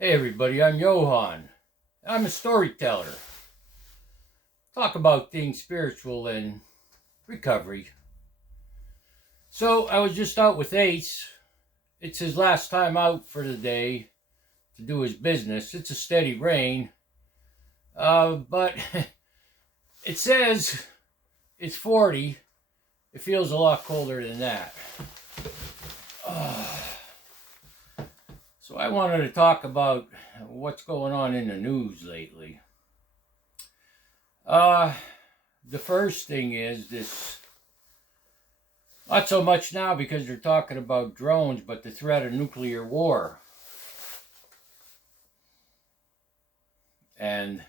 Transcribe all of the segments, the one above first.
Hey everybody, I'm Johan. I'm a storyteller. Talk about things spiritual and recovery. So I was just out with Ace. It's his last time out for the day to do his business. It's a steady rain. But it says it's 40. It feels a lot colder than that. So I wanted to talk about what's going on in the news lately. The first thing is this, not so much now because they're talking about drones, but the threat of nuclear war. And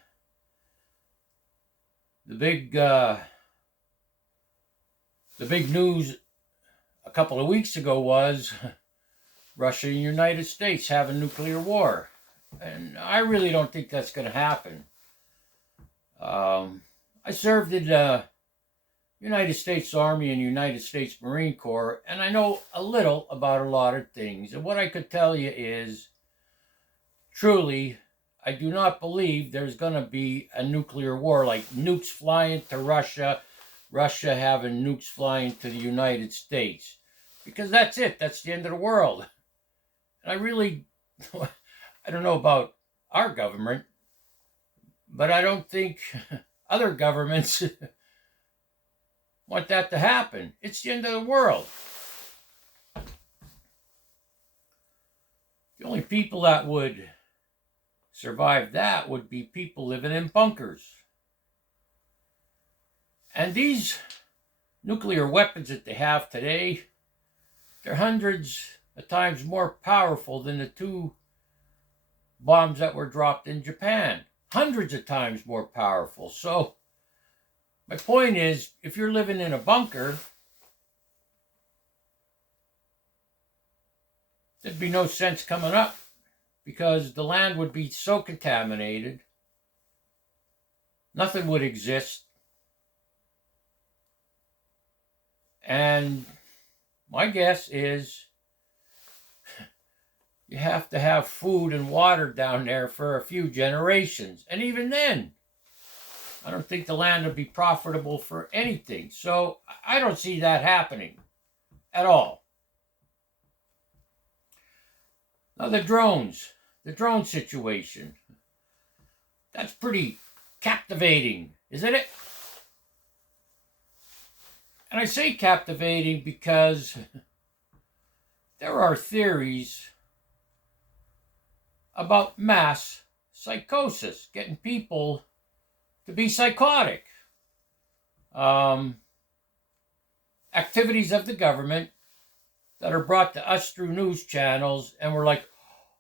the big news a couple of weeks ago was Russia and the United States have a nuclear war. And I really don't think that's going to happen. I served in the United States Army and United States Marine Corps, and I know a little about a lot of things. And what I could tell you is, truly, I do not believe there's going to be a nuclear war, like nukes flying to Russia, Russia having nukes flying to the United States. Because that's it. That's the end of the world. And I don't know about our government, but I don't think other governments want that to happen. It's the end of the world. The only people that would survive that would be people living in bunkers. And these nuclear weapons that they have today, they're hundreds of times more powerful than the two bombs that were dropped in Japan. Hundreds of times more powerful. So my point is, if you're living in a bunker, there'd be no sense coming up because the land would be so contaminated. Nothing would exist. And my guess is you have to have food and water down there for a few generations. And even then, I don't think the land would be profitable for anything. So I don't see that happening at all. Now the drone situation. That's pretty captivating, isn't it? And I say captivating because there are theories about mass psychosis, getting people to be psychotic. Activities of the government that are brought to us through news channels, and we're like,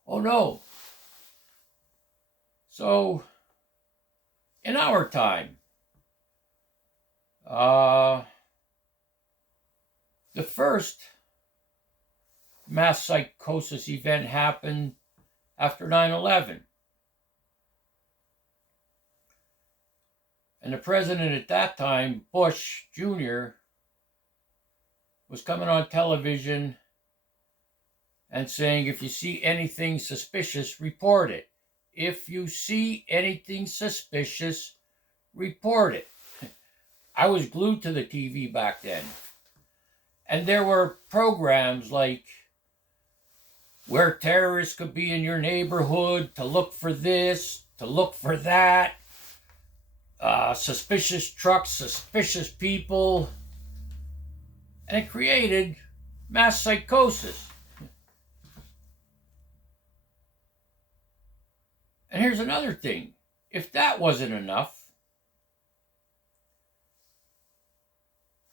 oh no. So, in our time, the first mass psychosis event happened after 9/11. And the president at that time, Bush Jr., was coming on television and saying, if you see anything suspicious, report it. If you see anything suspicious, report it. I was glued to the TV back then. And there were programs like where terrorists could be in your neighborhood, to look for this, to look for that, suspicious trucks, suspicious people. And it created mass psychosis. And here's another thing. If that wasn't enough,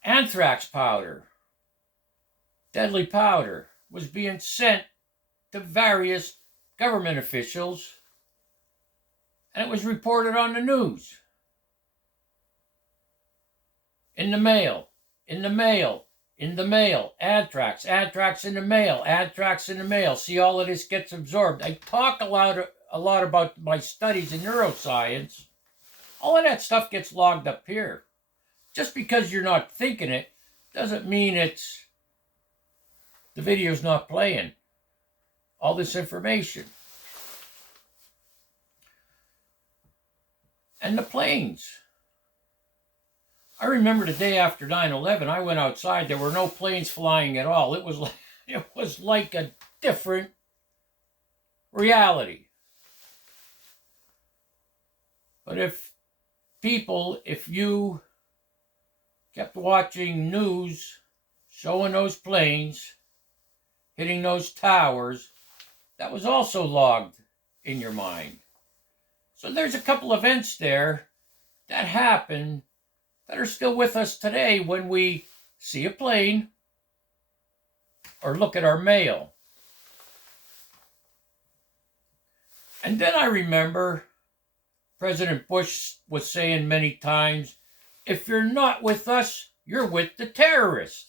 anthrax powder, deadly powder, was being sent to various government officials, and it was reported on the news. In the mail, anthrax in the mail, anthrax in the mail. See, all of this gets absorbed. I talk a lot about my studies in neuroscience. All of that stuff gets logged up here. Just because you're not thinking it doesn't mean the video's not playing all this information. And the planes. I remember the day after 9/11, I went outside. There were no planes flying at all. It was like a different reality. But if you kept watching news showing those planes hitting those towers, that was also logged in your mind. So there's a couple events there that happened that are still with us today when we see a plane or look at our mail. And then I remember President Bush was saying many times, if you're not with us, you're with the terrorists.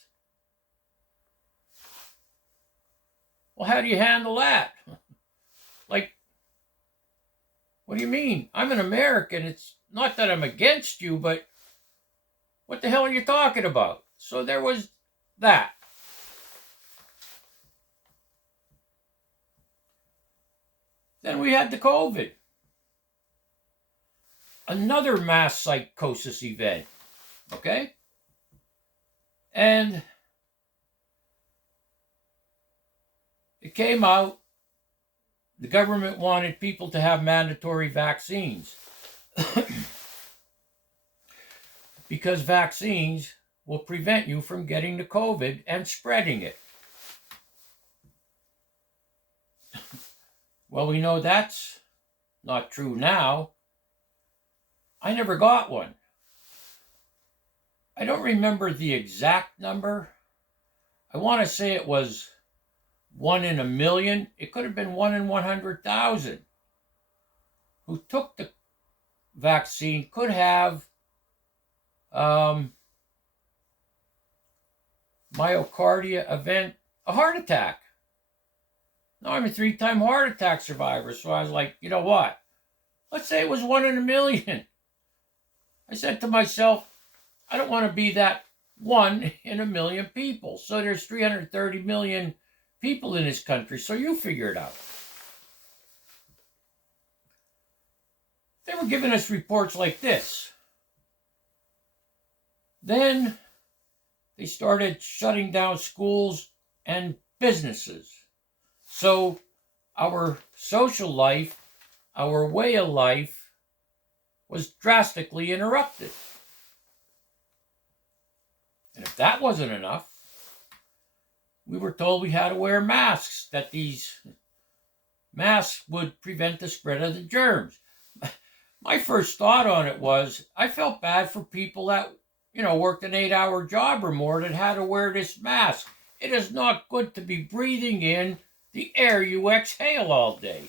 Well, how do you handle that? Like, what do you mean? I'm an American. It's not that I'm against you, but what the hell are you talking about? So there was that. Then we had the COVID. Another mass psychosis event. Okay? And it came out, the government wanted people to have mandatory vaccines because vaccines will prevent you from getting the COVID and spreading it. Well, we know that's not true now. I never got one. I don't remember the exact number. I want to say it was 1 in a million. It could have been 1 in 100,000 who took the vaccine could have myocardia event, a heart attack. Now I'm a 3-time heart attack survivor, so I was like, you know what? Let's say it was 1 in a million. I said to myself, I don't want to be that 1 in a million people. So there's 330 million people in this country, so you figure it out. They were giving us reports like this. Then they started shutting down schools and businesses. So our social life, our way of life, was drastically interrupted. And if that wasn't enough, we were told we had to wear masks, that these masks would prevent the spread of the germs. My first thought on it was, I felt bad for people that, worked an 8-hour job or more that had to wear this mask. It is not good to be breathing in the air you exhale all day.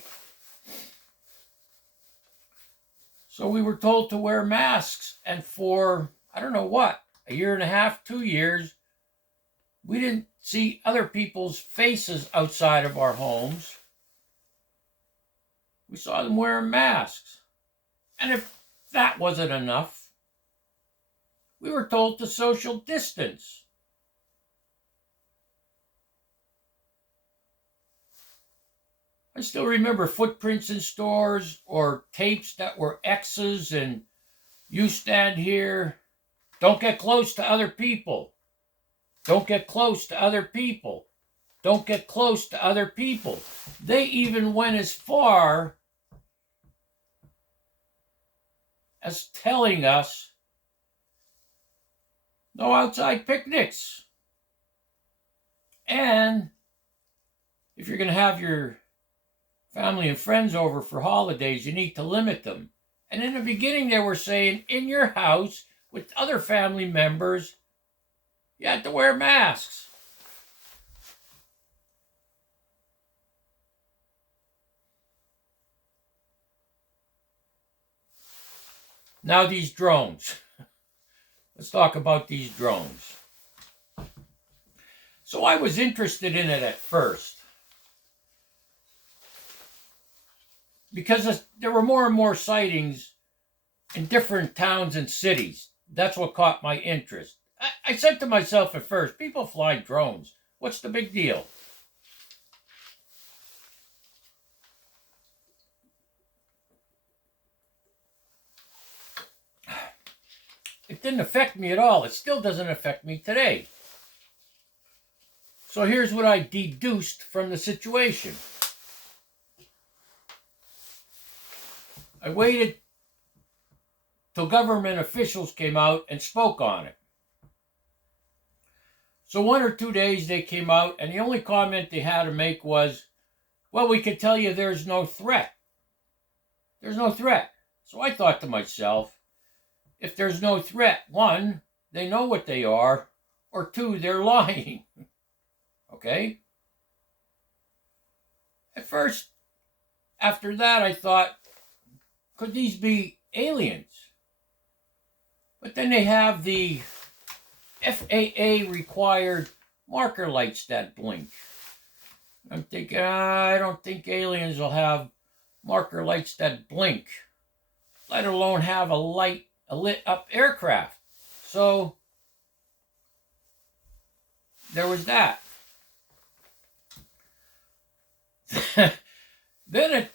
So we were told to wear masks, and for, I don't know what, a year and a half, 2 years, we didn't see other people's faces outside of our homes. We saw them wearing masks. And if that wasn't enough, we were told to social distance. I still remember footprints in stores or tapes that were X's and you stand here. Don't get close to other people. Don't get close to other people. Don't get close to other people. They even went as far as telling us no outside picnics. And if you're going to have your family and friends over for holidays, you need to limit them. And in the beginning, they were saying in your house with other family members, you had to wear masks. Now these drones. Let's talk about these drones. So I was interested in it at first because there were more and more sightings in different towns and cities. That's what caught my interest. I said to myself at first, people fly drones. What's the big deal? It didn't affect me at all. It still doesn't affect me today. So here's what I deduced from the situation. I waited till government officials came out and spoke on it. So 1 or 2 days they came out, and the only comment they had to make was, well, we can tell you there's no threat. There's no threat. So I thought to myself, if there's no threat, 1, they know what they are, or 2, they're lying. Okay? At first, after that, I thought, could these be aliens? But then they have the FAA required marker lights that blink. I'm thinking, I don't think aliens will have marker lights that blink, let alone have a lit up aircraft. So there was that. Then it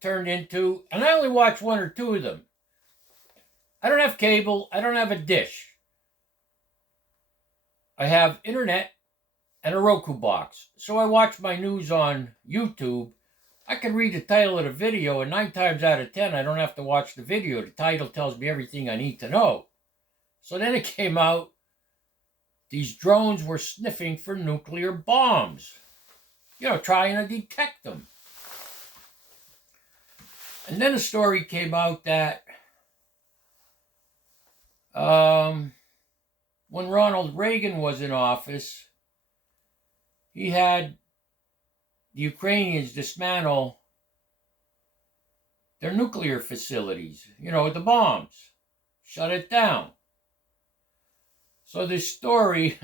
turned into, and I only watched 1 or 2 of them. I don't have cable. I don't have a dish. I have internet and a Roku box. So I watch my news on YouTube. I can read the title of the video, and 9 times out of 10, I don't have to watch the video. The title tells me everything I need to know. So then it came out, these drones were sniffing for nuclear bombs. Trying to detect them. And then a story came out that when Ronald Reagan was in office, he had the Ukrainians dismantle their nuclear facilities, the bombs, shut it down. So this story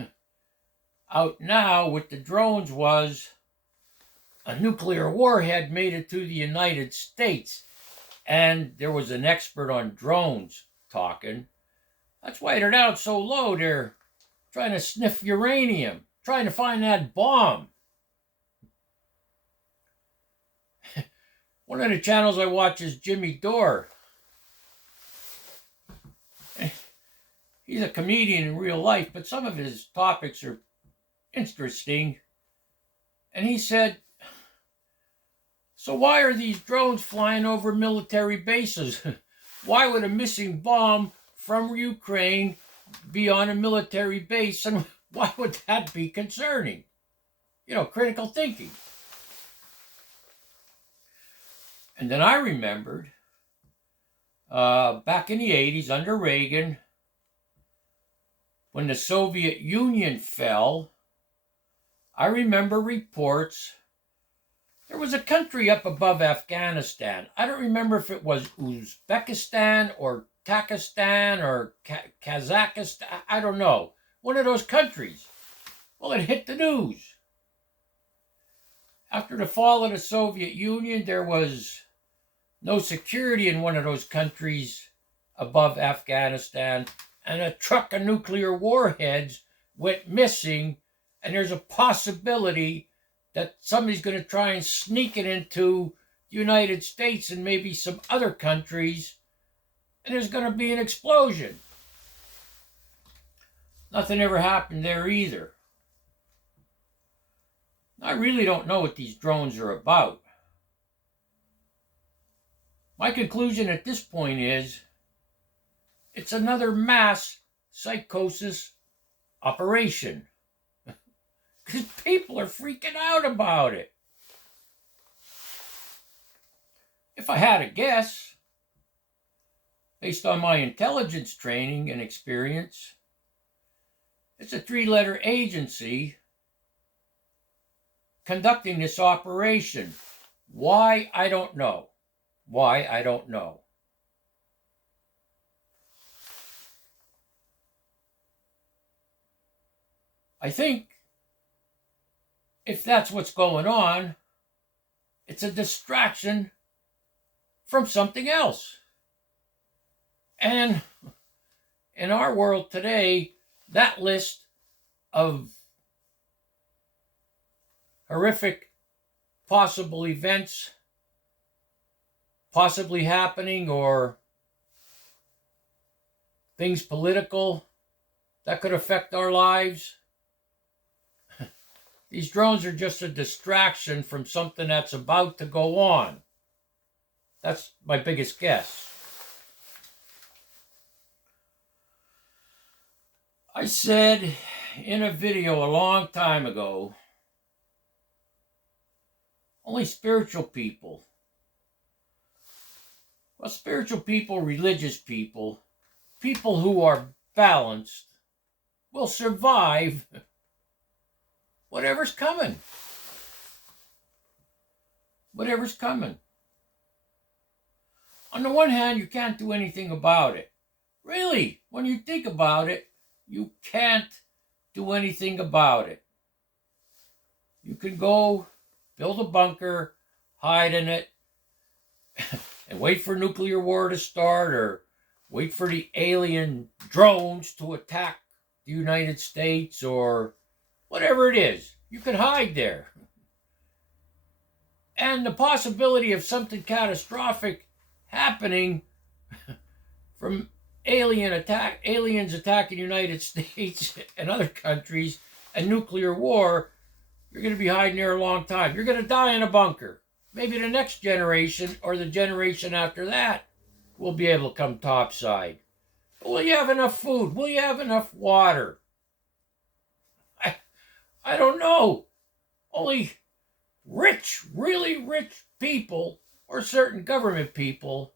out now with the drones was a nuclear warhead made it to the United States. And there was an expert on drones talking. That's why they're down so low. They're trying to sniff uranium, trying to find that bomb. One of the channels I watch is Jimmy Dore. He's a comedian in real life, but some of his topics are interesting. And he said, so why are these drones flying over military bases? Why would a missing bomb from Ukraine be on a military base? And why would that be concerning? Critical thinking. And then I remembered back in the 80s under Reagan, when the Soviet Union fell, I remember reports. There was a country up above Afghanistan. I don't remember if it was Uzbekistan or Takistan or Kazakhstan. I don't know. One of those countries. Well, it hit the news. After the fall of the Soviet Union, there was no security in one of those countries above Afghanistan, and a truck of nuclear warheads went missing, and there's a possibility that somebody's going to try and sneak it into the United States and maybe some other countries, and there's going to be an explosion. Nothing ever happened there either. I really don't know what these drones are about. My conclusion at this point is it's another mass psychosis operation. Because people are freaking out about it. If I had a guess, based on my intelligence training and experience, it's a 3-letter agency conducting this operation. Why? I don't know. Why? I don't know. I think if that's what's going on, it's a distraction from something else. And in our world today, that list of horrific possible events possibly happening or things political that could affect our lives. These drones are just a distraction from something that's about to go on. That's my biggest guess. I said in a video a long time ago, only spiritual people, well, spiritual people, religious people, people who are balanced, will survive whatever's coming. Whatever's coming. On the one hand, you can't do anything about it. Really, when you think about it, you can't do anything about it. You can go build a bunker, hide in it, and wait for nuclear war to start, or wait for the alien drones to attack the United States, or whatever it is. You can hide there. And the possibility of something catastrophic happening from aliens attacking the United States and other countries, and nuclear war, you're going to be hiding there a long time. You're going to die in a bunker. Maybe the next generation or the generation after that will be able to come topside. But will you have enough food? Will you have enough water? I don't know. Only rich, really rich people, or certain government people,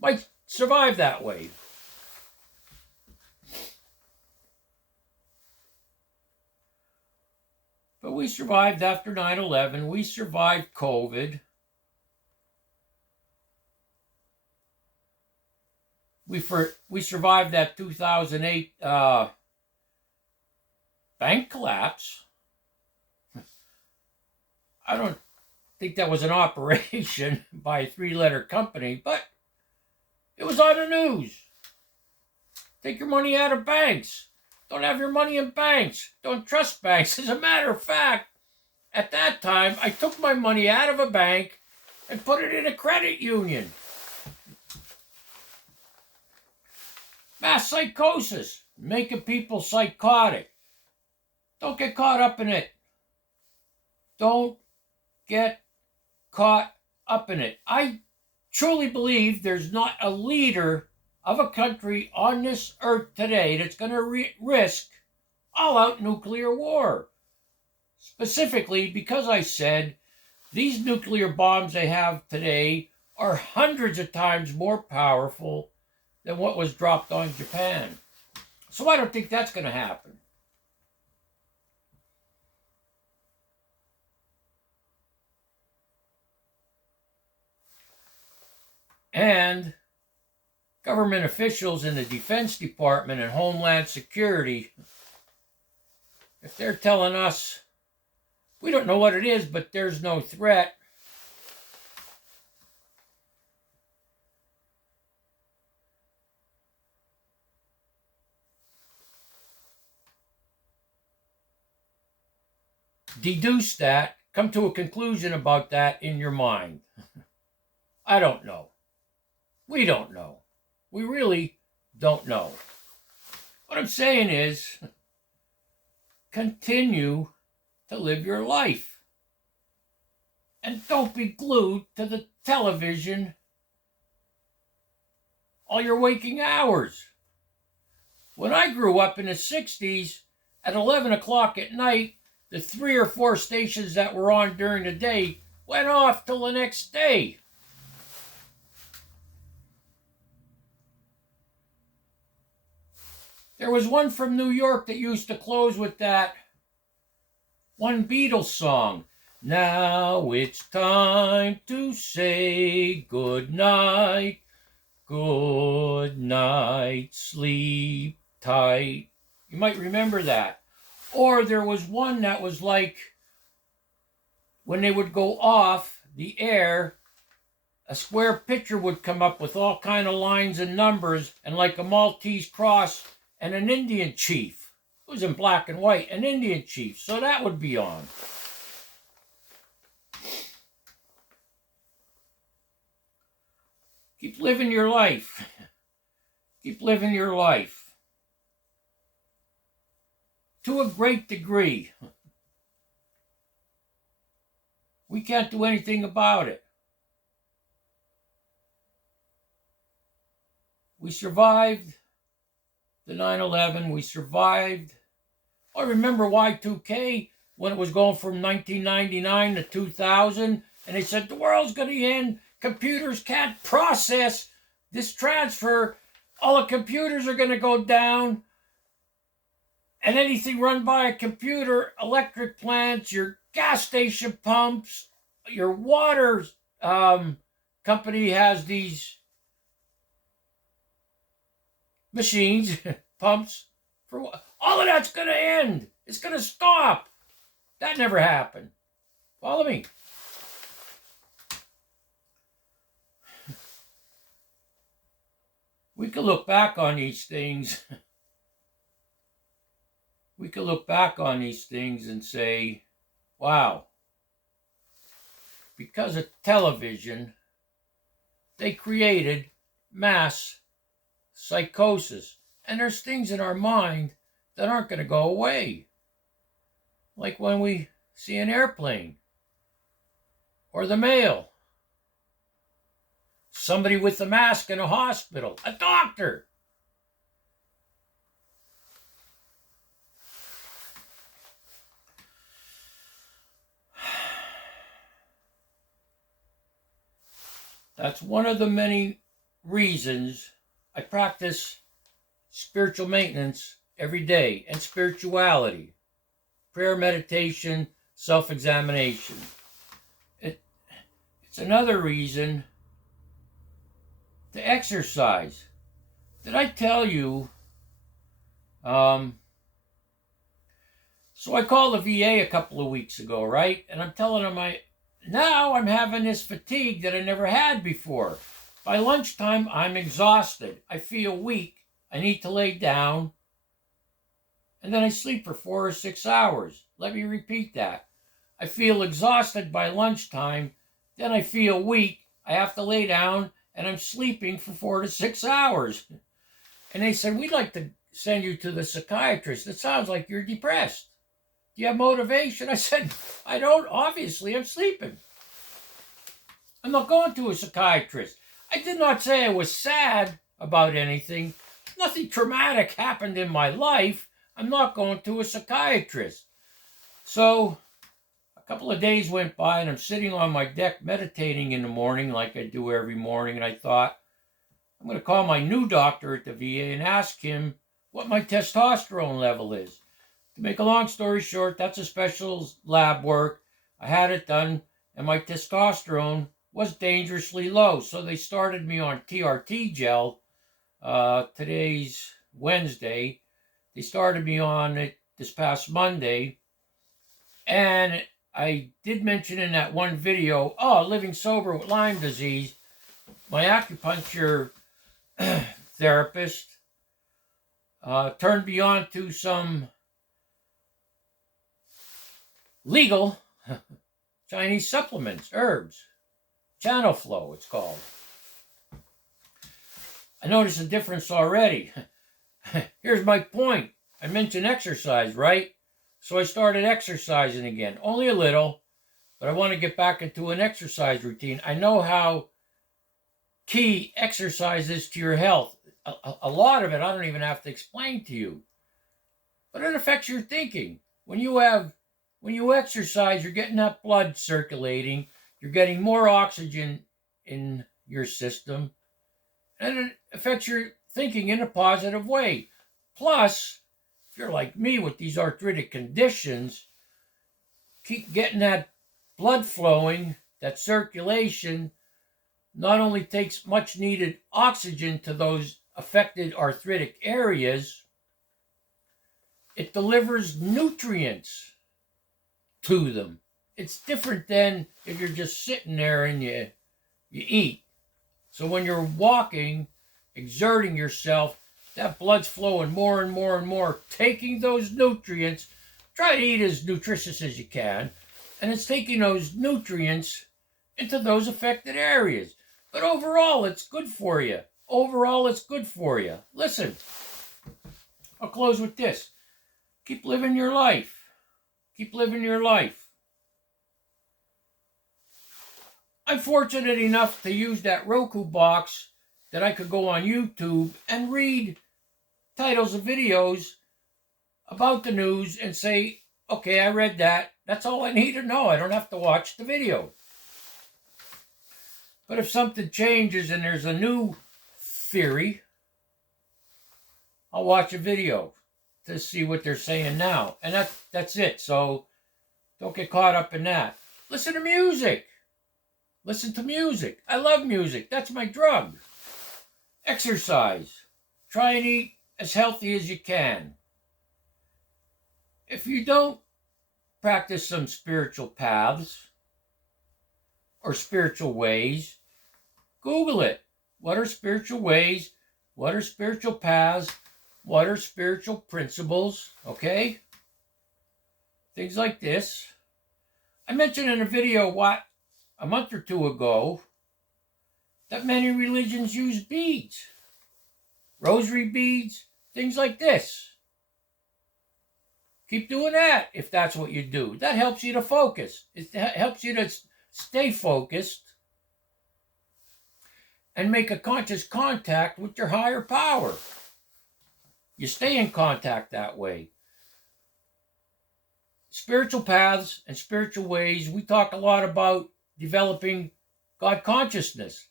might survive that way. But we survived after 9/11. We survived COVID. We survived that 2008 bank collapse. I don't think that was an operation by a three-letter company, but it was on the news. Take your money out of banks. Don't have your money in banks. Don't trust banks. As a matter of fact, at that time, I took my money out of a bank and put it in a credit union. Mass psychosis, making people psychotic. Don't get caught up in it. Don't get caught up in it. I truly believe there's not a leader of a country on this earth today that's going to risk all-out nuclear war. Specifically because I said these nuclear bombs they have today are hundreds of times more powerful than what was dropped on Japan. So I don't think that's going to happen. And government officials in the Defense Department and Homeland Security, if they're telling us, we don't know what it is, but there's no threat, deduce that, come to a conclusion about that in your mind. I don't know. We don't know. We really don't know. What I'm saying is, continue to live your life. And don't be glued to the television all your waking hours. When I grew up in the 60s, at 11 o'clock at night, the 3 or 4 stations that were on during the day went off till the next day. There was one from New York that used to close with that one Beatles song. Now it's time to say good night, sleep tight. You might remember that. Or there was one that was like, when they would go off the air, a square picture would come up with all kind of lines and numbers, and like a Maltese cross and an Indian chief. It was in black and white, an Indian chief. So that would be on. Keep living your life. Keep living your life. To a great degree. We can't do anything about it. We survived the 9/11. We survived. I remember Y2K when it was going from 1999 to 2000, and they said the world's going to end. Computers can't process this transfer. All the computers are going to go down. And anything run by a computer, electric plants, your gas station pumps, your water company has these machines, pumps, for all of that's going to end. It's going to stop. That never happened. Follow me. We could look back on these things. We could look back on these things and say, wow, because of television, they created mass psychosis. And there's things in our mind that aren't going to go away. Like when we see an airplane or the mail, somebody with a mask in a hospital, a doctor. That's one of the many reasons I practice spiritual maintenance every day and spirituality, prayer, meditation, self-examination. It's another reason to exercise. Did I tell you? So I called the VA a couple of weeks ago, right? And I'm telling them now I'm having this fatigue that I never had before. By lunchtime, I'm exhausted. I feel weak. I need to lay down. And then I sleep for 4 or 6 hours. Let me repeat that. I feel exhausted by lunchtime. Then I feel weak. I have to lay down. And I'm sleeping for 4 to 6 hours. And they said, we'd like to send you to the psychiatrist. It sounds like you're depressed. Do you have motivation? I said, I don't. Obviously, I'm sleeping. I'm not going to a psychiatrist. I did not say I was sad about anything. Nothing traumatic happened in my life. I'm not going to a psychiatrist. So a couple of days went by and I'm sitting on my deck meditating in the morning like I do every morning. And I thought, I'm going to call my new doctor at the VA and ask him what my testosterone level is. To make a long story short, that's a special lab work. I had it done and my testosterone was dangerously low. So they started me on TRT gel. Today's Wednesday. They started me on it this past Monday. And I did mention in that one video, living sober with Lyme disease, my acupuncture therapist turned me on to some legal Chinese supplements, herbs. Channel Flow, it's called. I noticed a difference already. Here's my point. I mentioned exercise, right? So I started exercising again. Only a little, but I want to get back into an exercise routine. I know how key exercise is to your health. A lot of it I don't even have to explain to you. But it affects your thinking. When you exercise, you're getting that blood circulating. You're getting more oxygen in your system. And it affects your thinking in a positive way. Plus, if you're like me with these arthritic conditions, keep getting that blood flowing, that circulation, not only takes much needed oxygen to those affected arthritic areas, it delivers nutrients to them. It's different than if you're just sitting there and you eat. So when you're walking, exerting yourself, that blood's flowing more and more and more, taking those nutrients. Try to eat as nutritious as you can, and it's taking those nutrients into those affected areas. But overall, it's good for you. overall it's good for you. Listen, I'll close with this. Keep living your life. Keep living your life. I'm fortunate enough to use that Roku box that I could go on YouTube and read titles of videos about the news and say, okay, I read that. That's all I need to know. I don't have to watch the video. But if something changes and there's a new theory, I'll watch a video to see what they're saying now. And that's it. So don't get caught up in that. Listen to music. Listen to music. I love music. That's my drug. Exercise. Try and eat as healthy as you can. If you don't practice some spiritual paths or spiritual ways, Google it. What are spiritual ways? What are spiritual paths? What are spiritual principles? Okay? Things like this. I mentioned in a video a month or two ago that many religions use beads. Rosary beads, things like this. Keep doing that if that's what you do. That helps you to focus. It helps you to stay focused and make a conscious contact with your higher power. You stay in contact that way. Spiritual paths and spiritual ways, we talk a lot about developing God consciousness.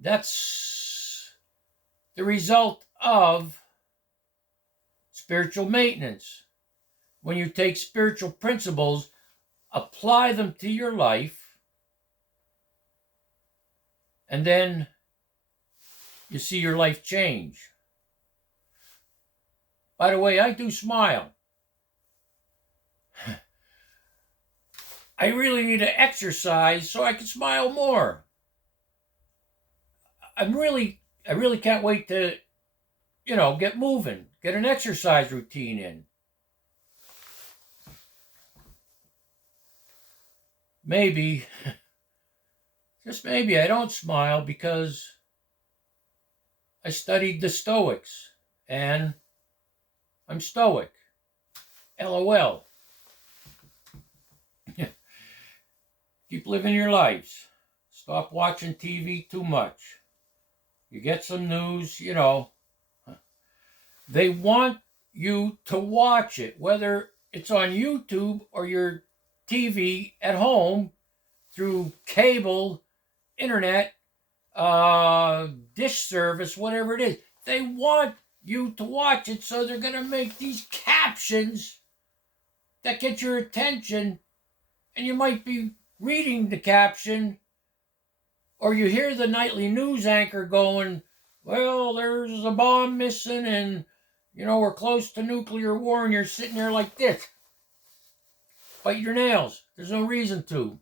That's the result of spiritual maintenance. When you take spiritual principles, apply them to your life, and then you see your life change. By the way, I do smile. I really need to exercise so I can smile more. I really can't wait to, get moving, get an exercise routine in. Maybe, just maybe, I don't smile because I studied the Stoics and I'm stoic. LOL. Keep living your lives. Stop watching TV too much. You get some news, They want you to watch it, whether it's on YouTube or your TV at home through cable, internet, dish service, whatever it is. They want you to watch it, so they're going to make these captions that get your attention, and you might be reading the caption, or you hear the nightly news anchor going, well, there's a bomb missing, and, we're close to nuclear war, and you're sitting there like this. Bite your nails. There's no reason to.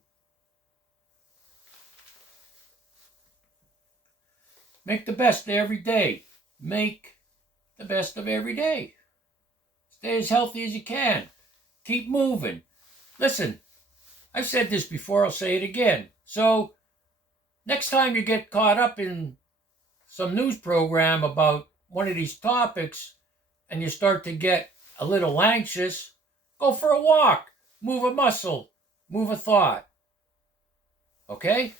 Make the best of every day. Make the best of every day. Stay as healthy as you can. Keep moving. Listen, I've said this before, I'll say it again. So, next time you get caught up in some news program about one of these topics and you start to get a little anxious, go for a walk. Move a muscle. Move a thought. Okay?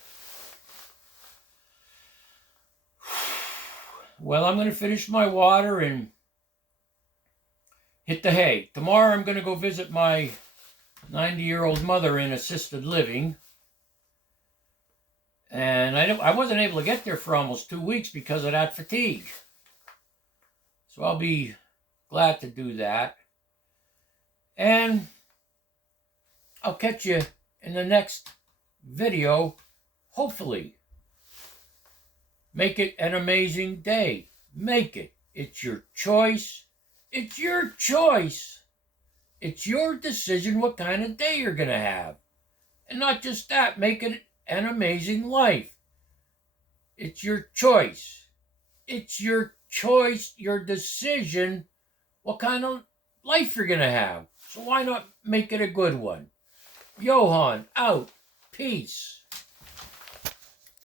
Well, I'm going to finish my water and hit the hay. Tomorrow I'm going to go visit my 90-year-old mother in assisted living. And I wasn't able to get there for almost 2 weeks because of that fatigue. So I'll be glad to do that. And I'll catch you in the next video, hopefully. Make it an amazing day. Make it. It's your choice. It's your choice. It's your decision what kind of day you're going to have. And not just that, make it an amazing life. It's your choice. It's your choice, your decision, what kind of life you're going to have. So why not make it a good one? Johan, out. Peace.